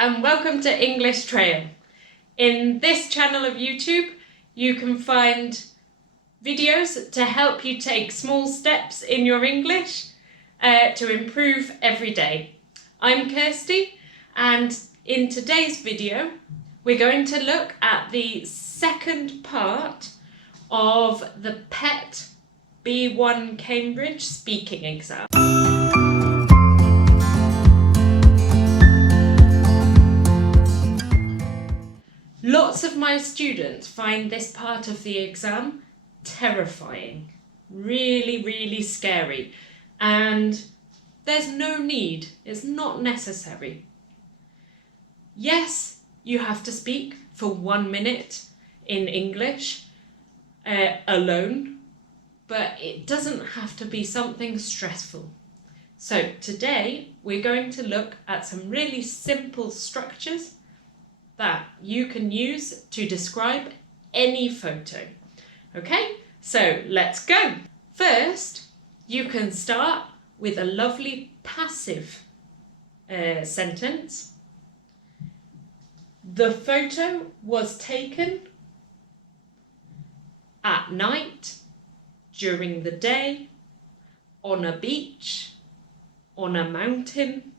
and welcome to English Trail. In this channel of YouTube, you can find videos to help you take small steps in your English to improve every day. I'm Kirsty, and in today's video, we're going to look at the second part of the PET B1 Cambridge speaking exam. Lots of my students find this part of the exam terrifying, really scary, and there's no need, it's not necessary. Yes, you have to speak for 1 minute in English alone, but it doesn't have to be something stressful. So today we're going to look at some really simple structures that you can use to describe any photo. Okay, so let's go. First, you can start with a lovely passive sentence. The photo was taken at night, during the day, on a beach, on a mountain,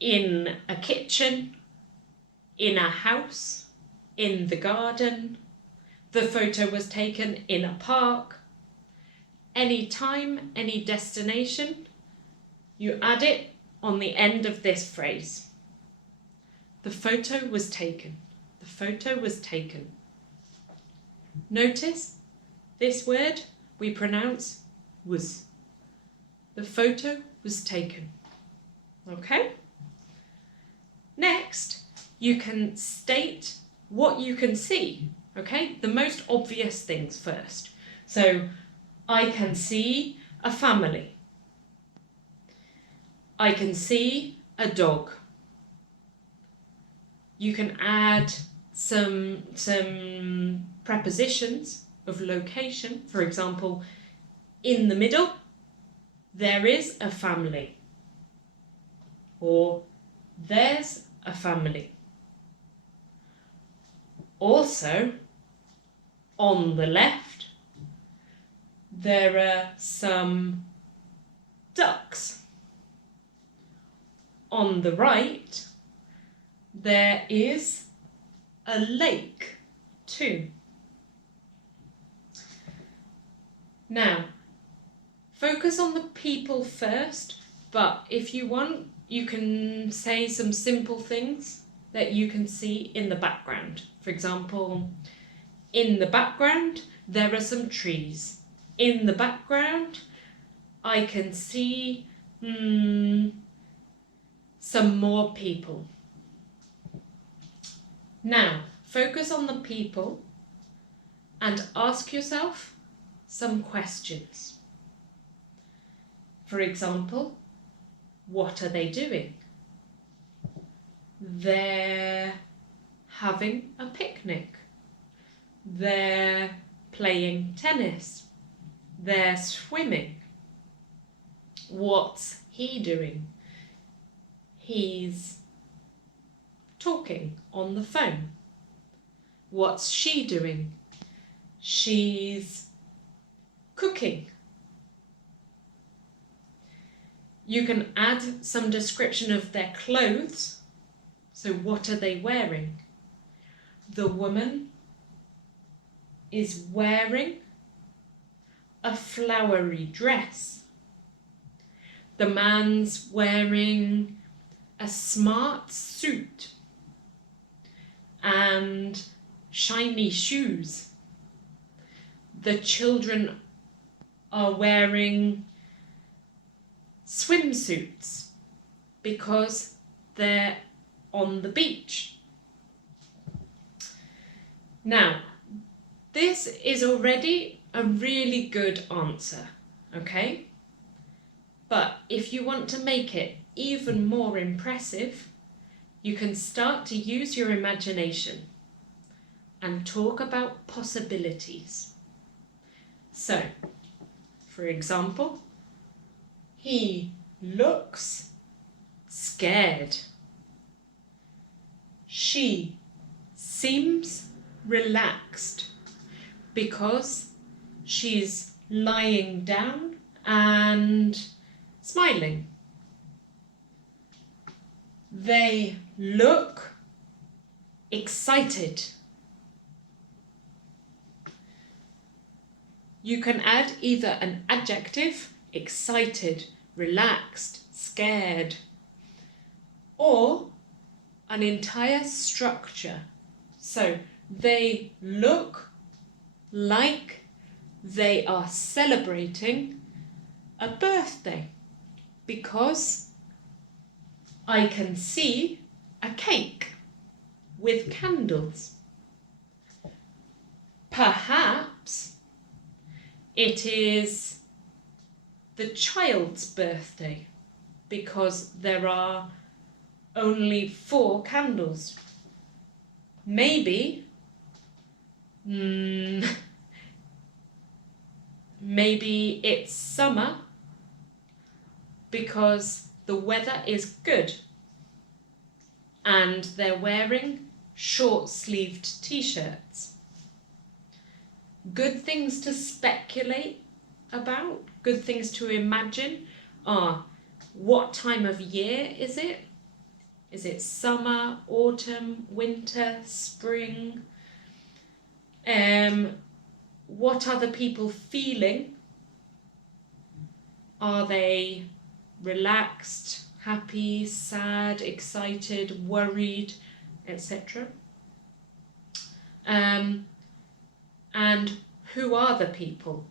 in a kitchen, in a house, in the garden. The photo was taken in a park. Any time, any destination, you add it on the end of this phrase. The photo was taken. The photo was taken. Notice this word we pronounce was. The photo was taken. Okay? Next, you can state what you can see, okay? The most obvious things first. So, I can see a family. I can see a dog. You can add some prepositions of location. For example, in the middle, there is a family. Or, there's a family. Also, on the left, there are some ducks. On the right, there is a lake too. Now, focus on the people first, but if you want, you can say some simple things that you can see in the background. For example, in the background, there are some trees. In the background, I can see some more people. Now, focus on the people and ask yourself some questions. For example, what are they doing? They're having a picnic. They're playing tennis. They're swimming. What's he doing? He's talking on the phone. What's she doing? She's cooking. You can add some description of their clothes. So what are they wearing? The woman is wearing a flowery dress. The man's wearing a smart suit and shiny shoes. The children are wearing swimsuits because they're on the beach. Now, this is already a really good answer, okay? But if you want to make it even more impressive, you can start to use your imagination and talk about possibilities. So, for example, he looks scared. She seems relaxed because she's lying down and smiling. They look excited. You can add either an adjective, excited, relaxed, scared, or an entire structure. So they look like they are celebrating a birthday because I can see a cake with candles. Perhaps it is the child's birthday because there are only 4 candles. Maybe it's summer because the weather is good and they're wearing short-sleeved t-shirts. Good things to speculate about, good things to imagine are: what time of year is it? Is it summer, autumn, winter, spring? What are the people feeling? Are they relaxed, happy, sad, excited, worried, etc.? And who are the people?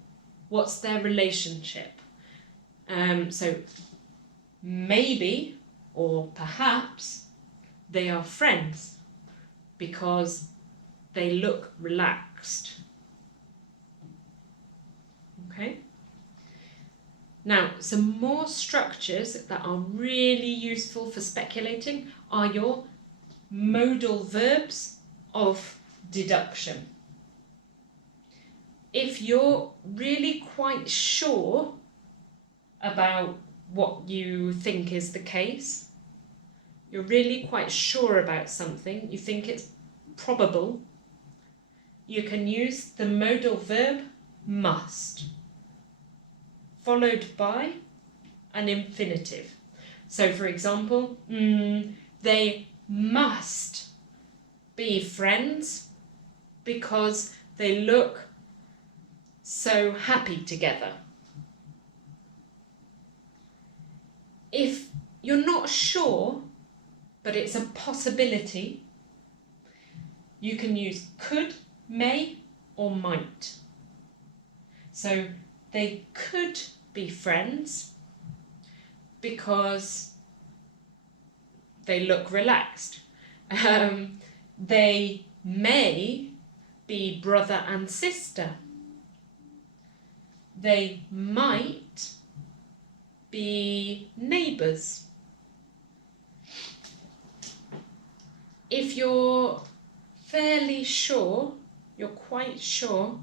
What's their relationship? So maybe, or perhaps, they are friends because they look relaxed. Okay? Now, some more structures that are really useful for speculating are your modal verbs of deduction. If you're really quite sure about what you think is the case, you're really quite sure about something, you think it's probable, you can use the modal verb must, followed by an infinitive. So for example, they must be friends because they look so happy together. If you're not sure, but it's a possibility, you can use could, may, or might. So they could be friends because they look relaxed. They may be brother and sister. They might be neighbours. If you're fairly sure, you're quite sure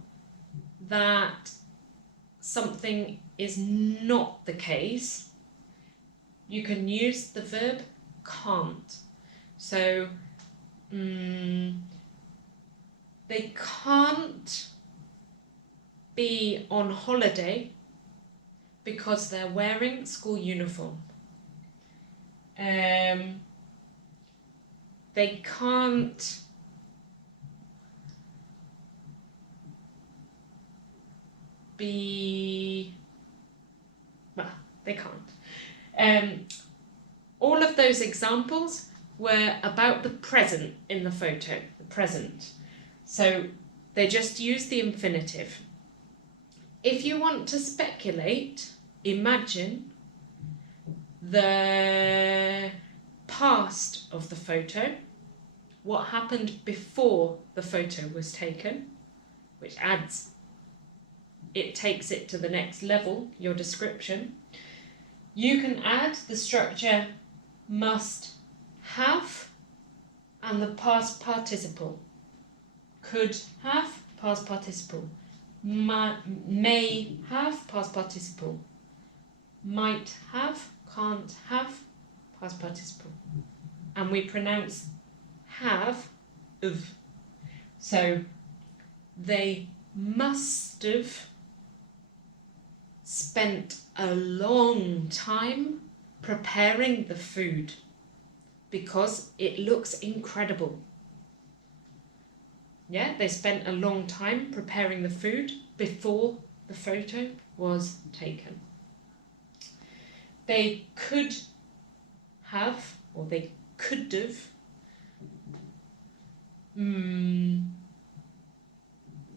that something is not the case, you can use the verb can't. So they can't be on holiday because they're wearing school uniform. They can't be, well, they can't. All of those examples were about the present in the photo, the present. So they just use the infinitive. If you want to speculate, imagine the past of the photo, what happened before the photo was taken, which takes it to the next level, your description. You can add the structure must have and the past participle. Could have, past participle. May have, past participle. Might have, can't have, past participle. And we pronounce have of. So they must have spent a long time preparing the food because it looks incredible. Yeah, they spent a long time preparing the food before the photo was taken. They could have, or they could have,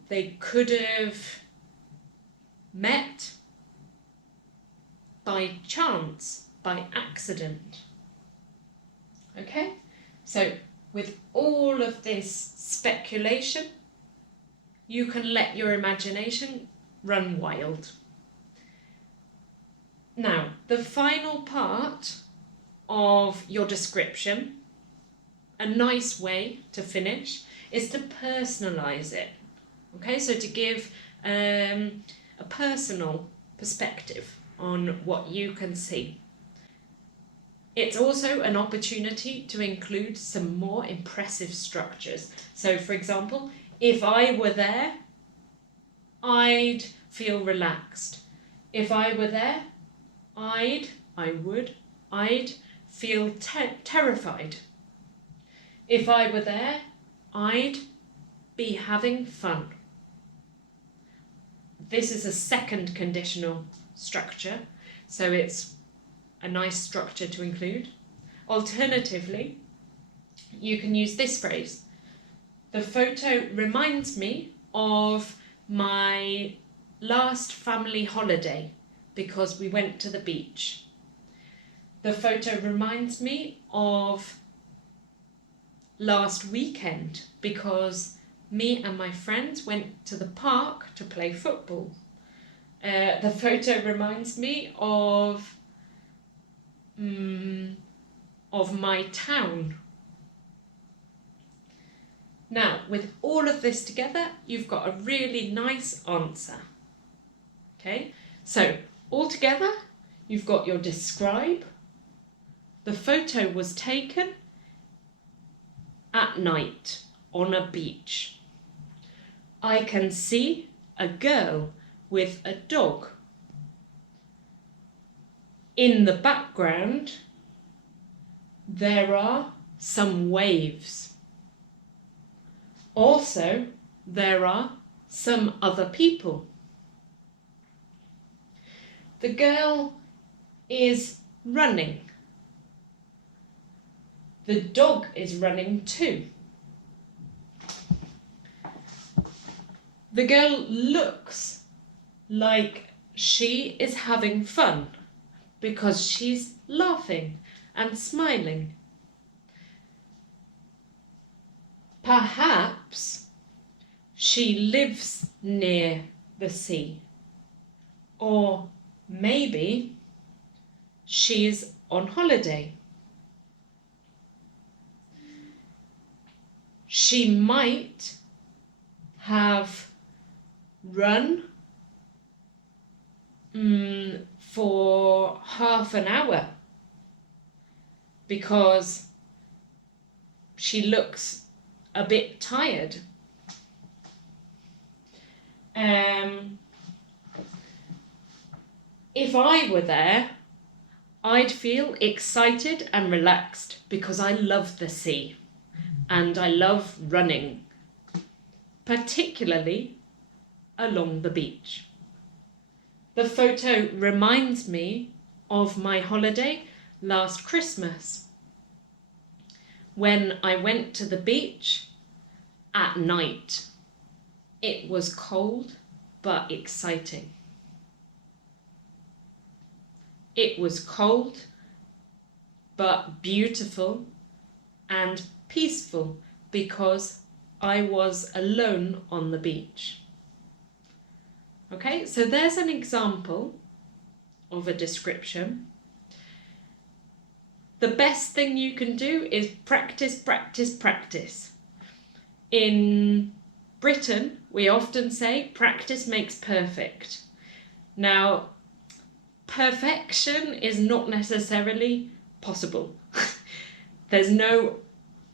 they could have met by chance, by accident. Okay, so with all of this speculation, you can let your imagination run wild. Now, the final part of your description, a nice way to finish, is to personalise it. Okay, so to give a personal perspective on what you can see. It's also an opportunity to include some more impressive structures. So, for example, if I were there, I'd feel relaxed. If I were there, I'd feel terrified. If I were there, I'd be having fun. This is a second conditional structure, so it's a nice structure to include. Alternatively, you can use this phrase. The photo reminds me of my last family holiday because we went to the beach. The photo reminds me of last weekend because me and my friends went to the park to play football. The photo reminds me of my town. Now, with all of this together, you've got a really nice answer. Okay, so altogether, you've got your describe. The photo was taken at night on a beach. I can see a girl with a dog. In the background, there are some waves. Also, there are some other people. The girl is running. The dog is running too. The girl looks like she is having fun because she's laughing and smiling. Perhaps she lives near the sea, or maybe she's on holiday. She might have run for half an hour because she looks a bit tired. If I were there, I'd feel excited and relaxed because I love the sea and I love running, particularly along the beach. The photo reminds me of my holiday last Christmas when I went to the beach at night. It was cold but exciting. It was cold but beautiful and peaceful because I was alone on the beach. Okay, so there's an example of a description. The best thing you can do is practice, practice, practice. In Britain, we often say practice makes perfect. Now, perfection is not necessarily possible. There's no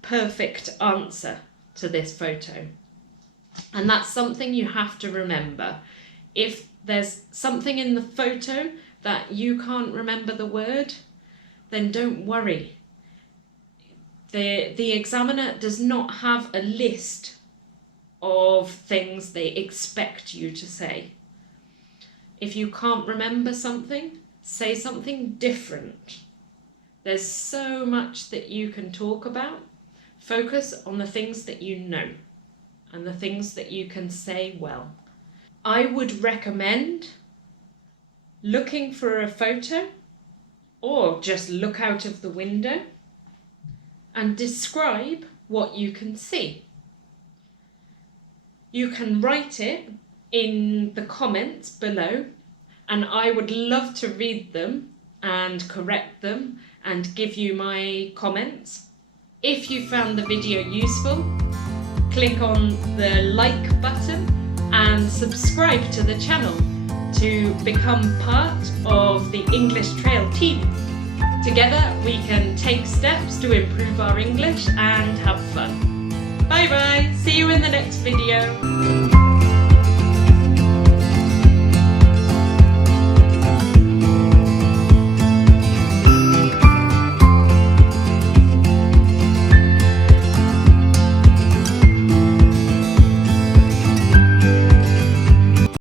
perfect answer to this photo. And that's something you have to remember. If there's something in the photo that you can't remember the word, then don't worry. The examiner does not have a list of things they expect you to say. If you can't remember something, say something different. There's so much that you can talk about. Focus on the things that you know and the things that you can say well. I would recommend looking for a photo or just look out of the window and describe what you can see. You can write it in the comments below, and I would love to read them and correct them and give you my comments. If you found the video useful, click on the like button and subscribe to the channel to become part of the English Trail team. Together we can take steps to improve our English and have fun. Bye bye, see you in the next video.